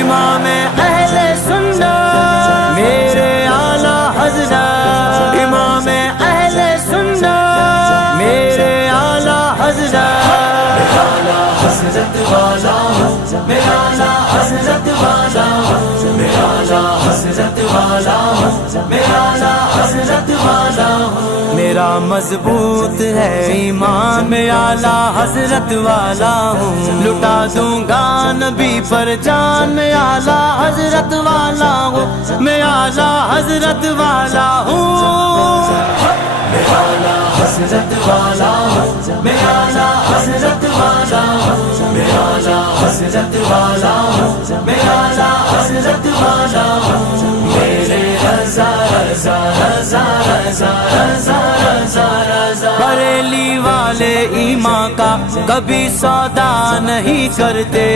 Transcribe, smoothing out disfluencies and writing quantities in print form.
امام اہل سنت میرے اعلی حضرت، امام اہل سنت میرے اعلی حضرت، میرا اعلی حضرت والا ہوں، میرا اعلی حضرت والا ہوں، میرا اعلی حضرت والا ہوں، میرا اعلی حضرت والا ہوں، میرا مضبوط ہے ایمان، میں اعلی حضرت والا ہوں، لٹا دوں گا نبی پر جان، میں اعلی حضرت والا ہوں، میں اعلی حضرت والا ہوں، میں اعلی حضرت والا ہوں، میں اعلی حضرت والا ہوں، میں اعلی حضرت والا ہوں، میں اعلی حضرت والا ہوں، میرے رضا رضا رضا رضا رضا رضا رضا، بریلی والے ایمان کا کبھی سودا نہیں کرتے،